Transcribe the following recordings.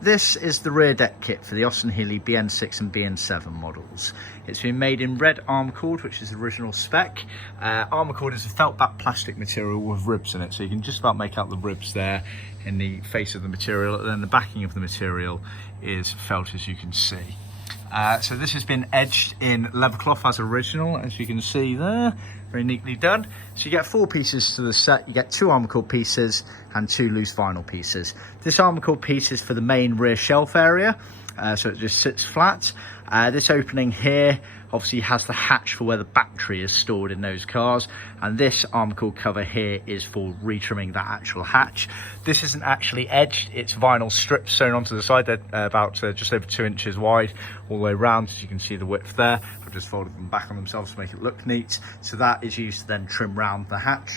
This is the rear deck kit for the Austin Healey BN6 and BN7 models. It's been made in red Armacord, which is the original spec. Armacord is a felt back plastic material with ribs in it, so you can just about make out the ribs there in the face of the material, and then the backing of the material is felt, as you can see. So this has been edged in Leathercloth as original, as you can see there, very neatly done. So you get 4 pieces to the set. You get 2 Armacord pieces and 2 loose vinyl pieces. This Armacord piece is for the main rear shelf area, so it just sits flat. This opening here obviously has the hatch for where the battery is stored in those cars, and this Armacord cover here is for retrimming that actual hatch. This isn't actually edged, it's vinyl strips sewn onto the side. They're about just over 2 inches wide all the way around, as you can see the width there. I've just folded them back on themselves to make it look neat. So that is used to then trim round the hatch.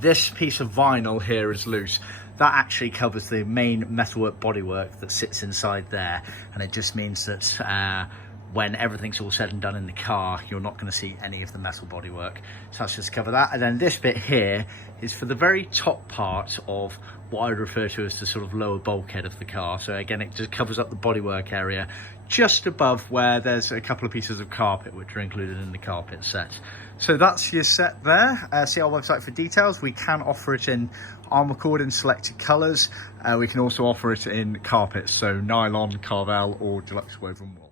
This piece of vinyl here is loose. That actually covers the main metalwork bodywork that sits inside there, and it just means that when everything's all said and done in the car, you're not going to see any of the metal bodywork. So that's just to cover that. And then this bit here is for the very top part of what I would refer to as the sort of lower bulkhead of the car. So again, it just covers up the bodywork area just above where there's a couple of pieces of carpet which are included in the carpet set. So that's your set there. See our website for details. We can offer it in Armacord in selected colours. We can also offer it in carpets, so Nylon, Karvel or Deluxe woven wool.